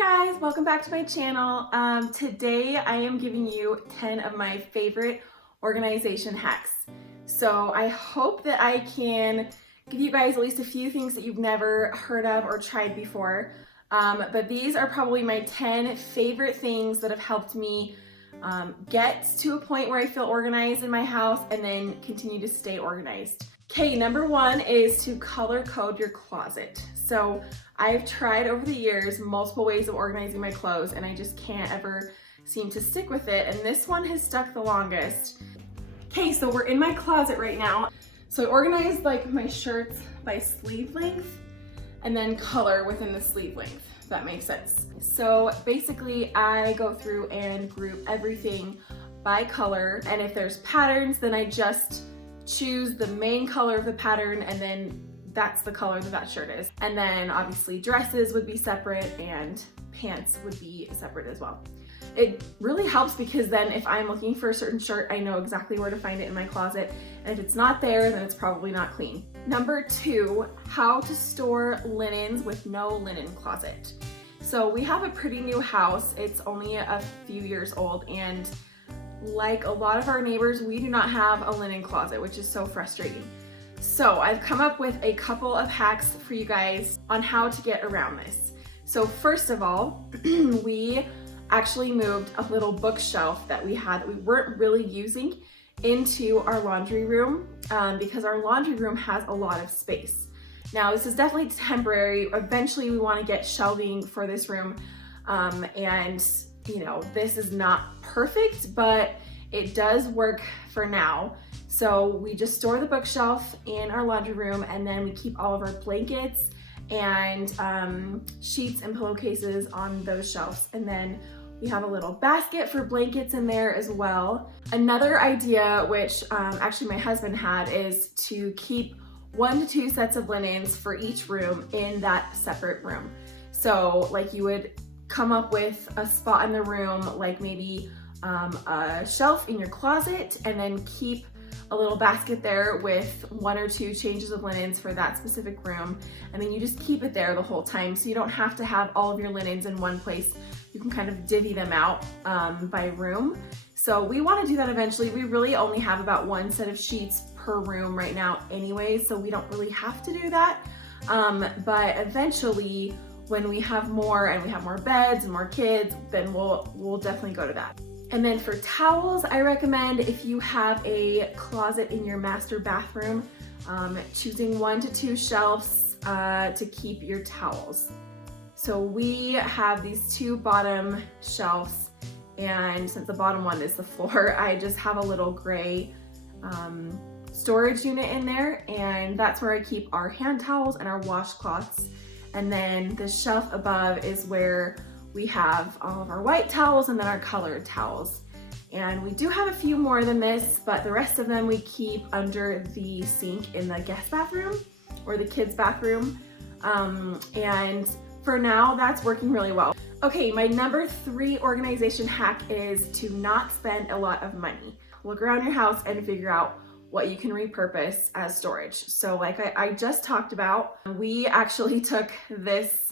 Guys, welcome back to my channel. Today I am giving you 10 of my favorite organization hacks. So I hope that I can give you guys at least a few things that you've never heard of or tried before. But these are probably my 10 favorite things that have helped me get to a point where I feel organized in my house and then continue to stay organized. Okay, number one is to color code your closet. So I've tried over the years multiple ways of organizing my clothes and I just can't ever seem to stick with it, and this one has stuck the longest. Okay, so we're in my closet right now. So I organized like my shirts by sleeve length and then color within the sleeve length, if that makes sense. So basically I go through and group everything by color, and if there's patterns then I just choose the main color of the pattern and then that's the color that shirt is. And then obviously dresses would be separate and pants would be separate as well. It really helps because then if I'm looking for a certain shirt, I know exactly where to find it in my closet. And if it's not there, then it's probably not clean. Number two, how to store linens with no linen closet. So we have a pretty new house. It's only a few years old, and like a lot of our neighbors, we do not have a linen closet, which is so frustrating. So I've come up with a couple of hacks for you guys on how to get around this. So first of all, we actually moved a little bookshelf that we had that we weren't really using into our laundry room because our laundry room has a lot of space. Now this is definitely temporary. Eventually we want to get shelving for this room, and you know, this is not perfect, but it does work for now. So we just store the bookshelf in our laundry room, and then we keep all of our blankets and sheets and pillowcases on those shelves. And then we have a little basket for blankets in there as well. Another idea, which actually my husband had, is to keep 1 to 2 sets of linens for each room in that separate room. So like you would come up with a spot in the room, like maybe a shelf in your closet, and then keep a little basket there with 1 or 2 changes of linens for that specific room, and then you just keep it there the whole time, so you don't have to have all of your linens in one place. You can kind of divvy them out by room. So we want to do that eventually. We really only have about 1 set of sheets per room right now anyway, so we don't really have to do that. But eventually, when we have more and we have more beds and more kids, then we'll definitely go to that. And then for towels, I recommend, if you have a closet in your master bathroom, choosing 1 to 2 shelves to keep your towels. So we have these 2 bottom shelves, and since the bottom one is the floor, I just have a little gray storage unit in there, and that's where I keep our hand towels and our washcloths. And then the shelf above is where we have all of our white towels and then our colored towels. And we do have a few more than this, but the rest of them we keep under the sink in the guest bathroom or the kids' bathroom. And for now, that's working really well. Okay, my number 3 organization hack is to not spend a lot of money. Look around your house and figure out what you can repurpose as storage. So like I just talked about, we actually took this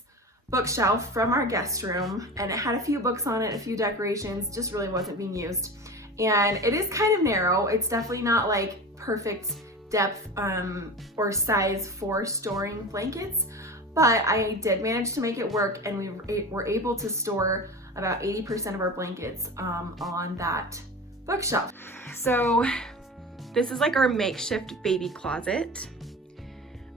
bookshelf from our guest room, and it had a few books on it, a few decorations, just really wasn't being used. And it is kind of narrow. It's definitely not like perfect depth or size for storing blankets, but I did manage to make it work, and we were able to store about 80% of our blankets on that bookshelf. So this is like our makeshift baby closet.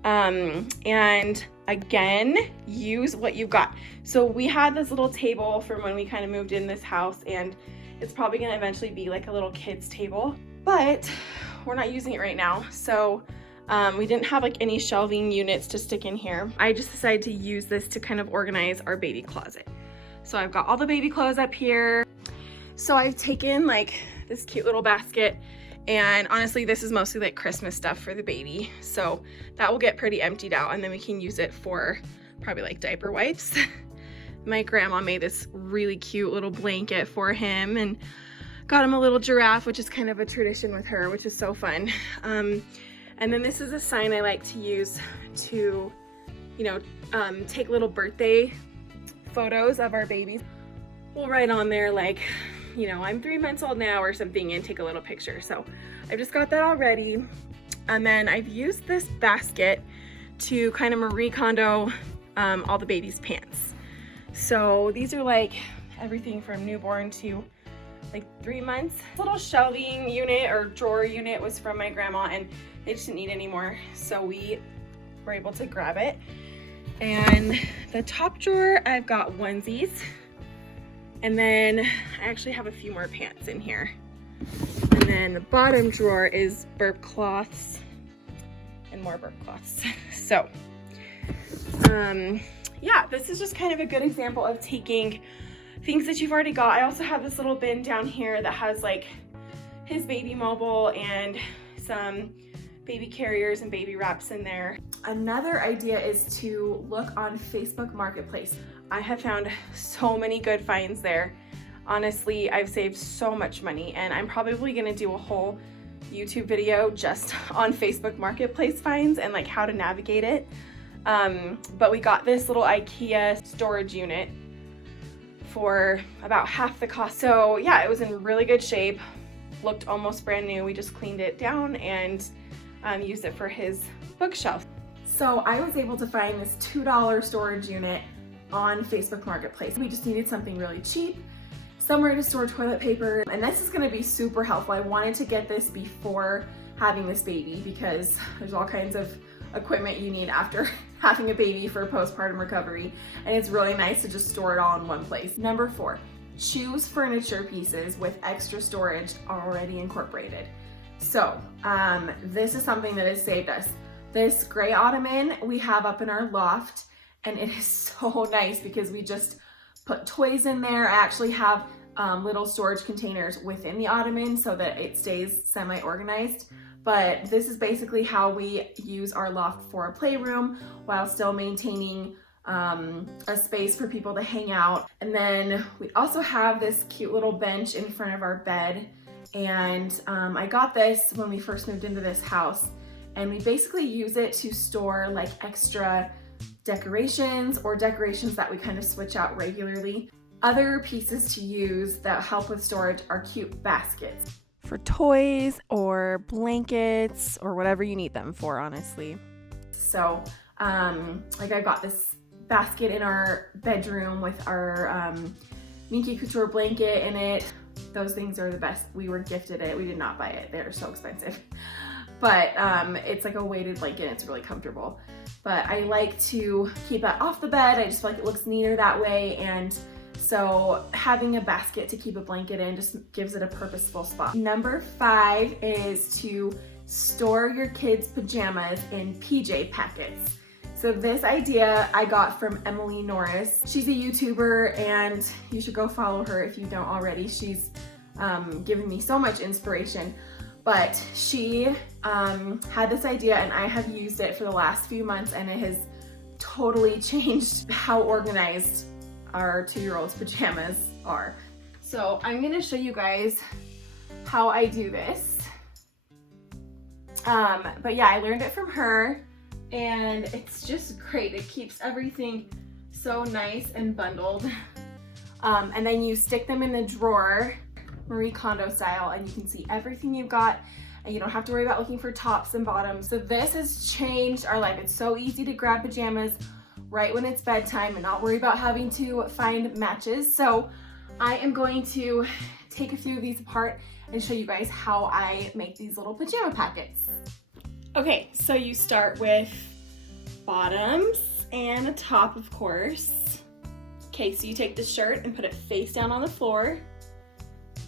And again, use what you've got. So we had this little table from when we kind of moved in this house, and it's probably gonna eventually be like a little kid's table, but we're not using it right now. So we didn't have like any shelving units to stick in here. I just decided to use this to kind of organize our baby closet. So I've got all the baby clothes up here. So I've taken like this cute little basket, and honestly, this is mostly like Christmas stuff for the baby. So that will get pretty emptied out, and then we can use it for probably like diaper wipes. My grandma made this really cute little blanket for him and got him a little giraffe, which is kind of a tradition with her, which is so fun. And then this is a sign I like to use to, you know, take little birthday photos of our babies. We'll write on there like, you know, I'm 3 months old now or something, and take a little picture. So I've just got that all ready. And then I've used this basket to kind of Marie Kondo all the baby's pants. So these are like everything from newborn to like 3 months. This little shelving unit or drawer unit was from my grandma, and they just didn't need anymore. So we were able to grab it. And the top drawer, I've got onesies. And then I actually have a few more pants in here. And then the bottom drawer is burp cloths and more burp cloths. So, yeah, this is just kind of a good example of taking things that you've already got. I also have this little bin down here that has like his baby mobile and some baby carriers and baby wraps in there. Another idea is to look on Facebook Marketplace. I have found so many good finds there. Honestly, I've saved so much money, and I'm probably gonna do a whole YouTube video just on Facebook Marketplace finds and like how to navigate it. But we got this little IKEA storage unit for about half the cost. So yeah, it was in really good shape, looked almost brand new. We just cleaned it down and used it for his bookshelf. So I was able to find this $2 storage unit on Facebook Marketplace. We just needed something really cheap, somewhere to store toilet paper, and this is gonna be super helpful. I wanted to get this before having this baby because there's all kinds of equipment you need after having a baby for postpartum recovery, and it's really nice to just store it all in one place. Number 4, choose furniture pieces with extra storage already incorporated. So this is something that has saved us. This gray ottoman we have up in our loft, and it is so nice because we just put toys in there. I actually have little storage containers within the ottoman so that it stays semi-organized. But this is basically how we use our loft for a playroom while still maintaining a space for people to hang out. And then we also have this cute little bench in front of our bed. And I got this when we first moved into this house. And we basically use it to store like extra decorations or decorations that we kind of switch out regularly. Other pieces to use that help with storage are cute baskets for toys or blankets or whatever you need them for, honestly. So like I got this basket in our bedroom with our Minky Couture blanket in it. Those things are the best. We were gifted it. We did not buy it. They're so expensive. But it's like a weighted blanket and it's really comfortable. But I like to keep it off the bed. I just feel like it looks neater that way. And so having a basket to keep a blanket in just gives it a purposeful spot. Number 5 is to store your kids' pajamas in PJ packets. So this idea I got from Emily Norris. She's a YouTuber and you should go follow her if you don't already. She's given me so much inspiration. But she had this idea and I have used it for the last few months, and it has totally changed how organized our 2-year-old's pajamas are. So I'm gonna show you guys how I do this. But yeah, I learned it from her and it's just great. It keeps everything so nice and bundled. And then you stick them in the drawer, Marie Kondo style, and you can see everything you've got and you don't have to worry about looking for tops and bottoms. So this has changed our life. It's so easy to grab pajamas right when it's bedtime and not worry about having to find matches. So I am going to take a few of these apart and show you guys how I make these little pajama packets. Okay, so you start with bottoms and a top, of course. Okay, so you take the shirt and put it face down on the floor.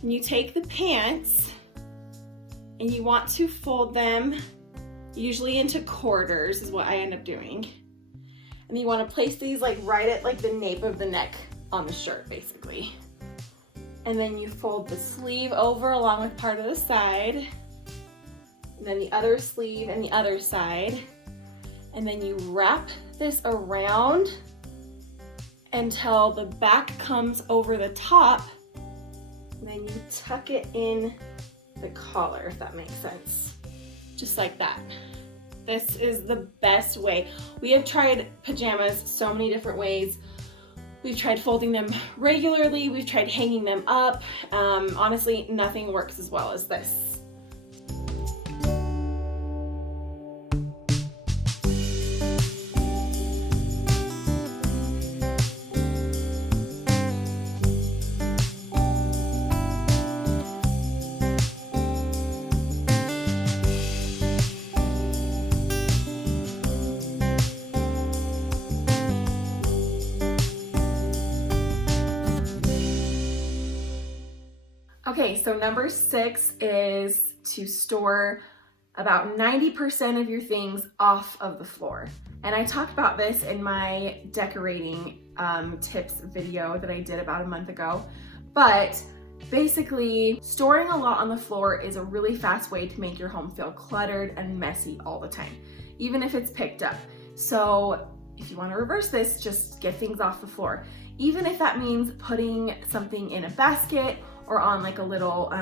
And you take the pants and you want to fold them usually into quarters is what I end up doing. And you want to place these like right at like the nape of the neck on the shirt basically. And then you fold the sleeve over along with part of the side. And then the other sleeve and the other side. And then you wrap this around until the back comes over the top. And then you tuck it in the collar, if that makes sense. Just like that. This is the best way. We have tried pajamas so many different ways. We've tried folding them regularly. We've tried hanging them up. Honestly, nothing works as well as this. Okay, so number 6 is to store about 90% of your things off of the floor. And I talked about this in my decorating tips video that I did about a month ago. But basically, storing a lot on the floor is a really fast way to make your home feel cluttered and messy all the time, even if it's picked up. So if you want to reverse this, just get things off the floor. Even if that means putting something in a basket or on like a little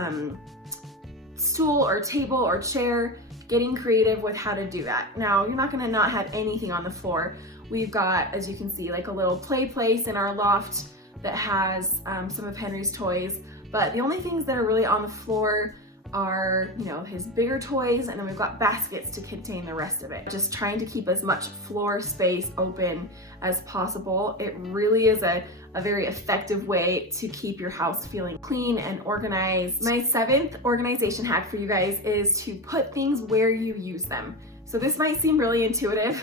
stool or table or chair, getting creative with how to do that. Now, you're not gonna not have anything on the floor. We've got, as you can see, like a little play place in our loft that has some of Henry's toys, but the only things that are really on the floor are, you know, his bigger toys, and then we've got baskets to contain the rest of it. Just trying to keep as much floor space open as possible. It really is a very effective way to keep your house feeling clean and organized. My 7th organization hack for you guys is to put things where you use them. So this might seem really intuitive,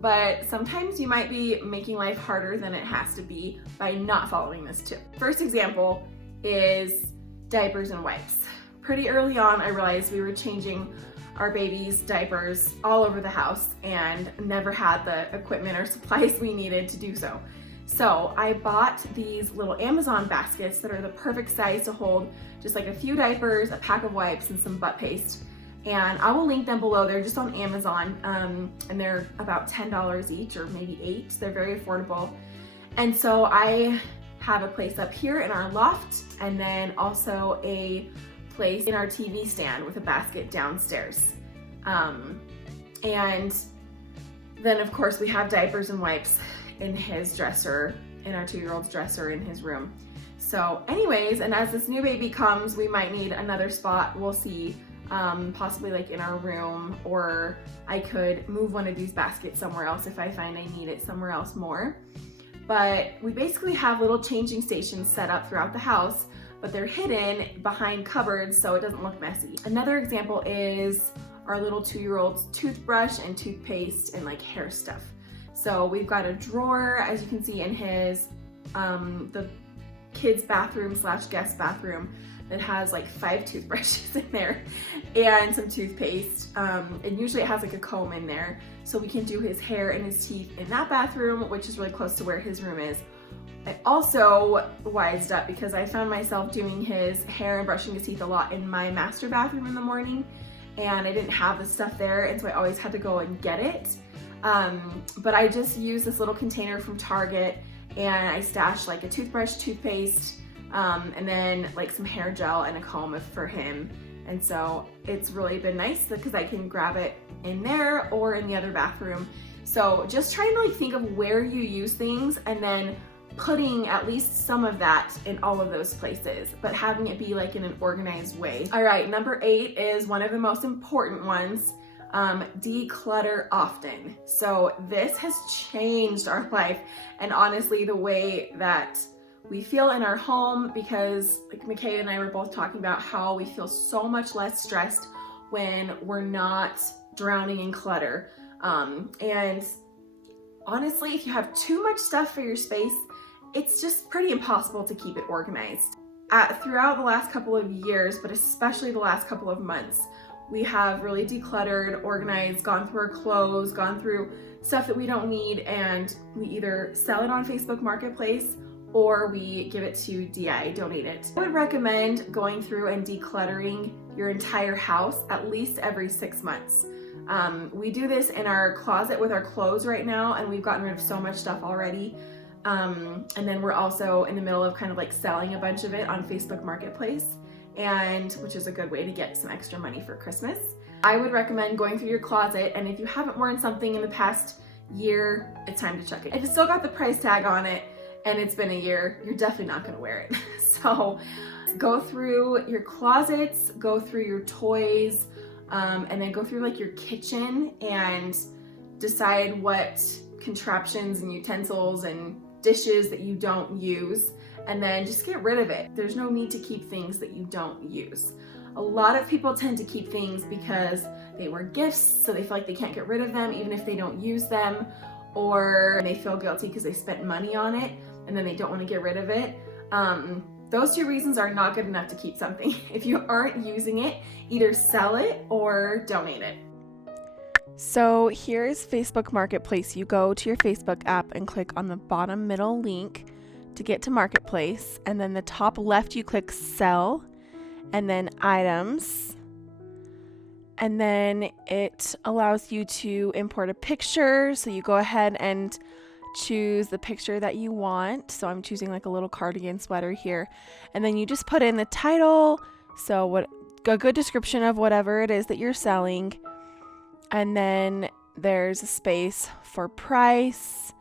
but sometimes you might be making life harder than it has to be by not following this tip. First example is diapers and wipes. Pretty early on, I realized we were changing our baby's diapers all over the house and never had the equipment or supplies we needed to do so. So I bought these little Amazon baskets that are the perfect size to hold just like a few diapers, a pack of wipes, and some butt paste. And I will link them below. They're just on Amazon, and they're about $10 each, or maybe $8. They're very affordable. And so I have a place up here in our loft, and then also a place in our TV stand with a basket downstairs. And then of course we have diapers and wipes in his dresser, in our 2-year-old's dresser in his room. So anyways, and as this new baby comes, we might need another spot. We'll see, possibly like in our room, or I could move one of these baskets somewhere else if I find I need it somewhere else more. But we basically have little changing stations set up throughout the house, but they're hidden behind cupboards so it doesn't look messy. Another example is our little 2-year-old's toothbrush and toothpaste and like hair stuff. So we've got a drawer, as you can see, in his, the kids' bathroom / guest bathroom that has like 5 toothbrushes in there and some toothpaste. And usually it has like a comb in there, so we can do his hair and his teeth in that bathroom, which is really close to where his room is. I also wised up because I found myself doing his hair and brushing his teeth a lot in my master bathroom in the morning, and I didn't have the stuff there, and so I always had to go and get it. But I just used this little container from Target, and I stashed like a toothbrush, toothpaste, and then like some hair gel and a comb for him. And so it's really been nice because I can grab it in there or in the other bathroom. So just trying to like think of where you use things and then putting at least some of that in all of those places, but having it be like in an organized way. All right, number 8 is one of the most important ones. Declutter often. So this has changed our life and honestly the way that we feel in our home, because like McKay and I were both talking about how we feel so much less stressed when we're not drowning in clutter. And honestly, if you have too much stuff for your space, it's just pretty impossible to keep it organized. Throughout the last couple of years, but especially the last couple of months, we have really decluttered, organized, gone through our clothes, gone through stuff that we don't need, and we either sell it on Facebook Marketplace or we give it to DI, donate it. I would recommend going through and decluttering your entire house at least every 6 months. We do this in our closet with our clothes right now, and we've gotten rid of so much stuff already. And then we're also in the middle of kind of like selling a bunch of it on Facebook Marketplace, and which is a good way to get some extra money for Christmas. I would recommend going through your closet, and if you haven't worn something in the past year, it's time to check it. If it's still got the price tag on it, and it's been a year, you're definitely not gonna wear it. So go through your closets, go through your toys, and then go through like your kitchen and decide what contraptions and utensils and dishes that you don't use, and then just get rid of it. There's no need to keep things that you don't use. A lot of people tend to keep things because they were gifts, so they feel like they can't get rid of them even if they don't use them, or they feel guilty because they spent money on it and then they don't want to get rid of it. Those two reasons are not good enough to keep something. If you aren't using it, either sell it or donate it. So here's Facebook Marketplace. You go to your Facebook app and click on the bottom middle link to get to Marketplace, and then the top left you click Sell, and then Items, and then it allows you to import a picture. So you go ahead and choose the picture that you want. So I'm choosing like a little cardigan sweater here, and then you just put in the title, so a good description of whatever it is that you're selling, and then there's a space for price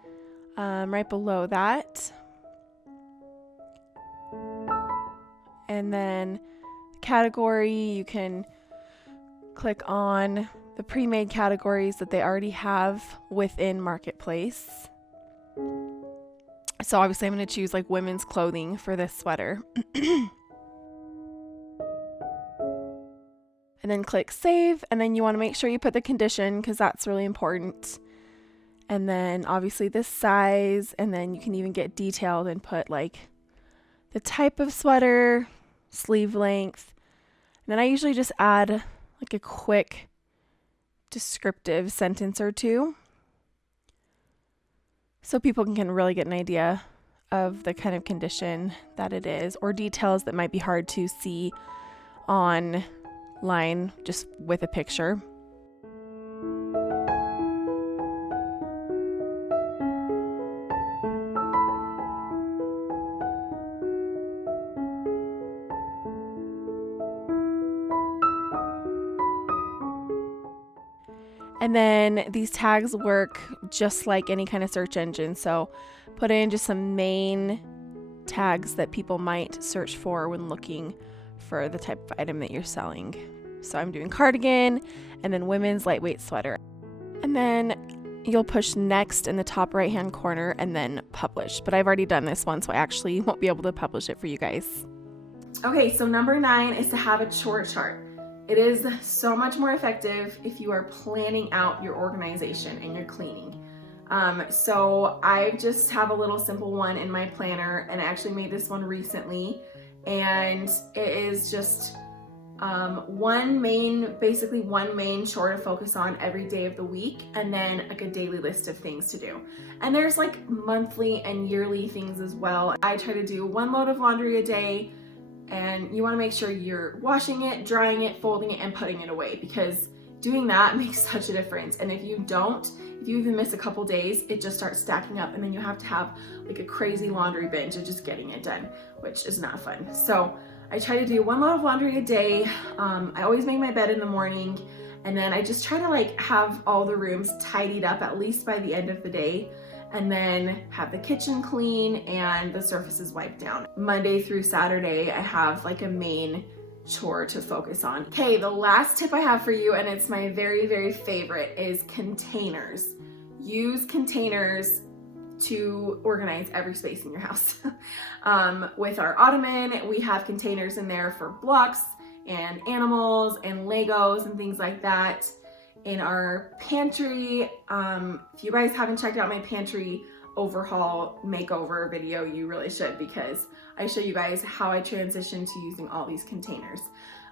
right below that, and then category, you can click on the pre-made categories that they already have within Marketplace. So obviously I'm going to choose like women's clothing for this sweater. And then click save, and then you want to make sure you put the condition because that's really important. And then obviously this size, and then you can even get detailed and put like the type of sweater, sleeve length. And then I usually just add like a quick descriptive sentence or two, so people can really get an idea of the kind of condition that it is, or details that might be hard to see online just with a picture. And then these tags work just like any kind of search engine. So put in just some main tags that people might search for when looking for the type of item that you're selling. So I'm doing cardigan, and then women's lightweight sweater. And then you'll push next in the top right hand corner and then publish. But I've already done this one, so I actually won't be able to publish it for you guys. Okay, so number 9 is to have a chore chart. It is so much more effective if you are planning out your organization and your cleaning. So I just have a little simple one in my planner, and I actually made this one recently, and it is just one main chore to focus on every day of the week, and then like a daily list of things to do. And there's like monthly and yearly things as well. I try to do 1 load of laundry a day, and you want to make sure you're washing it, drying it, folding it, and putting it away, because doing that makes such a difference. And if you even miss a couple days, it just starts stacking up, and then you have to have like a crazy laundry binge of just getting it done, which is not fun. So I try to do 1 load of laundry a day. I always make my bed in the morning, and then I just try to like have all the rooms tidied up at least by the end of the day, and then have the kitchen clean and the surfaces wiped down. Monday through Saturday, I have like a main chore to focus on. Okay, the last tip I have for you, and it's my very, very favorite, is containers. Use containers to organize every space in your house. With our ottoman, we have containers in there for blocks and animals and Legos and things like that. In our pantry, if you guys haven't checked out my pantry overhaul makeover video, you really should, because I show you guys how I transitioned to using all these containers.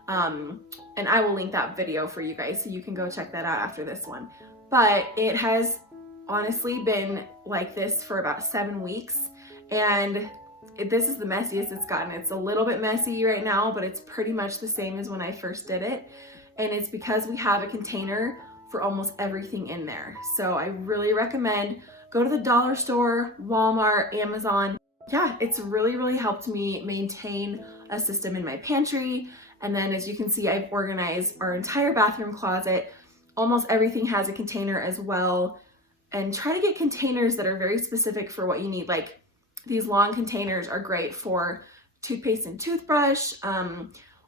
And I will link that video for you guys so you can go check that out after this one. But it has honestly been like this for about 7 weeks, and this is the messiest it's gotten. It's a little bit messy right now, but it's pretty much the same as when I first did it. And it's because we have a container for almost everything in there. So I really recommend go to the dollar store, Walmart, Amazon. Yeah, it's really, really helped me maintain a system in my pantry. And then as you can see, I've organized our entire bathroom closet. Almost everything has a container as well. And try to get containers that are very specific for what you need. Like These long containers are great for toothpaste and toothbrush,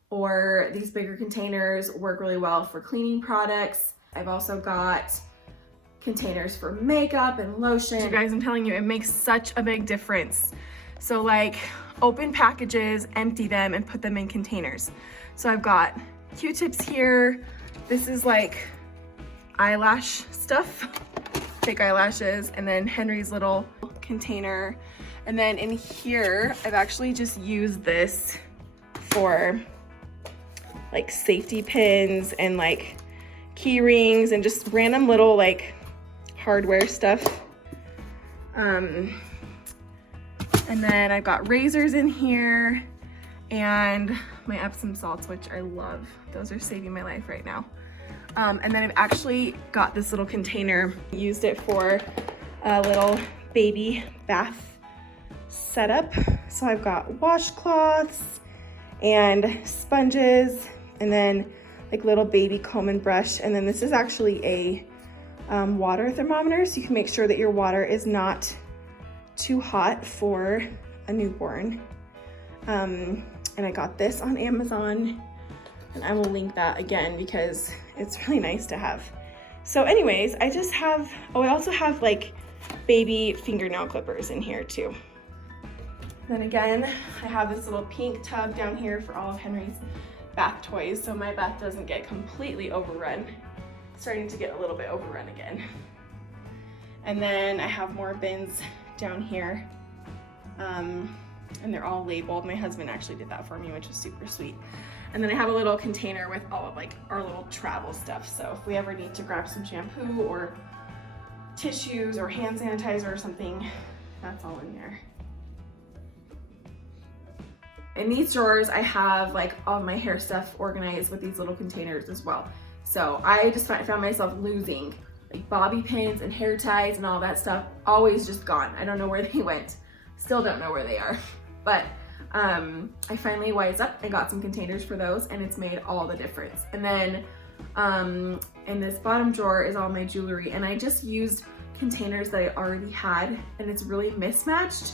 or these bigger containers work really well for cleaning products. I've also got containers for makeup and lotion. You guys, I'm telling you, it makes such a big difference. So like, open packages, empty them, and put them in containers. So I've got Q-tips here. This is like eyelash stuff, fake eyelashes, and then Henry's little container. And then in here, I've actually just used this for like safety pins and like key rings and just random little like hardware stuff. And then I've got razors in here and my Epsom salts, which I love. Those are saving my life right now. And then I've actually got this little container, used it for a little baby bath setup. So I've got washcloths and sponges, and then like little baby comb and brush. And then this is actually a water thermometer, so you can make sure that your water is not too hot for a newborn. And I got this on Amazon, and I will link that again because it's really nice to have. So anyways, I just have, oh, I also have like baby fingernail clippers in here too. Then again, I have this little pink tub down here for all of Henry's bath toys, so my bath doesn't get completely overrun. It's starting to get a little bit overrun again. And then I have more bins down here, and they're all labeled. My husband actually did that for me, which was super sweet. And then I have a little container with all of like our little travel stuff. So if we ever need to grab some shampoo or tissues or hand sanitizer or something, that's all in there. In these drawers, I have like all my hair stuff organized with these little containers as well. So I just found myself losing like bobby pins and hair ties and all that stuff, always just gone. I don't know where they went. Still don't know where they are. But I finally wised up and got some containers for those, and it's made all the difference. And then in this bottom drawer is all my jewelry, and I just used containers that I already had, and it's really mismatched,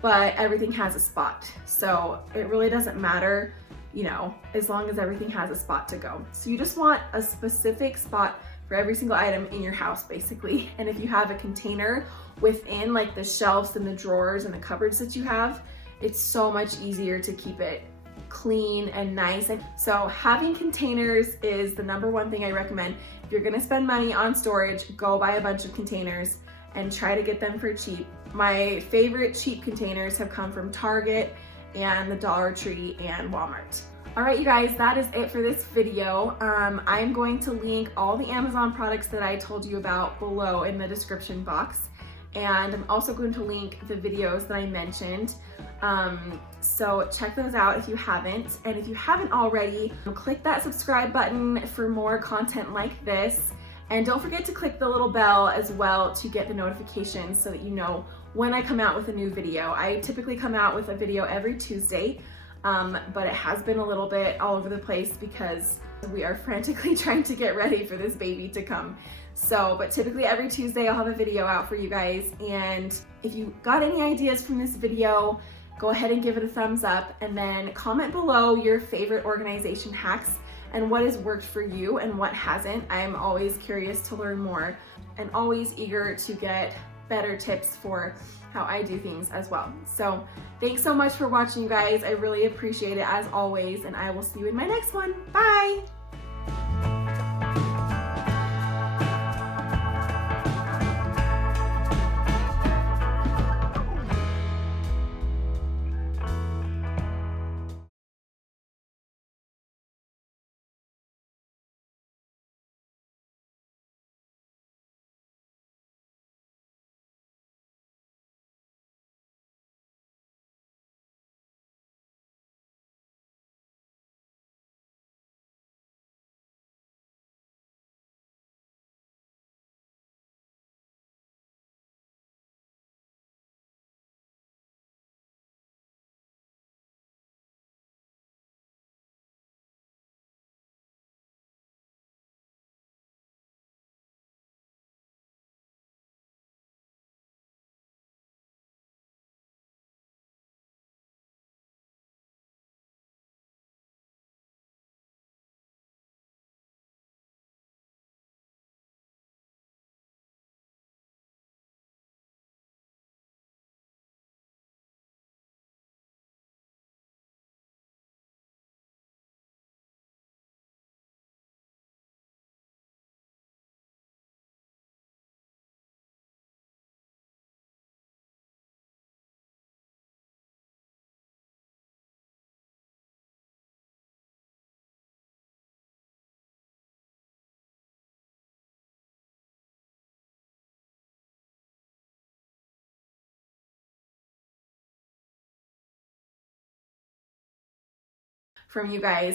but everything has a spot. So it really doesn't matter, you know, as long as everything has a spot to go. So you just want a specific spot for every single item in your house, basically. And if you have a container within like the shelves and the drawers and the cupboards that you have, it's so much easier to keep it clean and nice. And so having containers is the #1 thing I recommend. If you're gonna spend money on storage, go buy a bunch of containers and try to get them for cheap. My favorite cheap containers have come from Target and the Dollar Tree and Walmart. All right, you guys, that is it for this video. I'm going to link all the Amazon products that I told you about below in the description box. And I'm also going to link the videos that I mentioned. So check those out if you haven't. And if you haven't already, click that subscribe button for more content like this. And don't forget to click the little bell as well to get the notifications so that you know when I come out with a new video. I typically come out with a video every Tuesday, but it has been a little bit all over the place because we are frantically trying to get ready for this baby to come. So, but typically every Tuesday I'll have a video out for you guys. And if you got any ideas from this video, go ahead and give it a thumbs up, and then comment below your favorite organization hacks and what has worked for you and what hasn't. I'm always curious to learn more and always eager to get better tips for how I do things as well. So thanks so much for watching, you guys. I really appreciate it as always, and I will see you in my next one. Bye. from you guys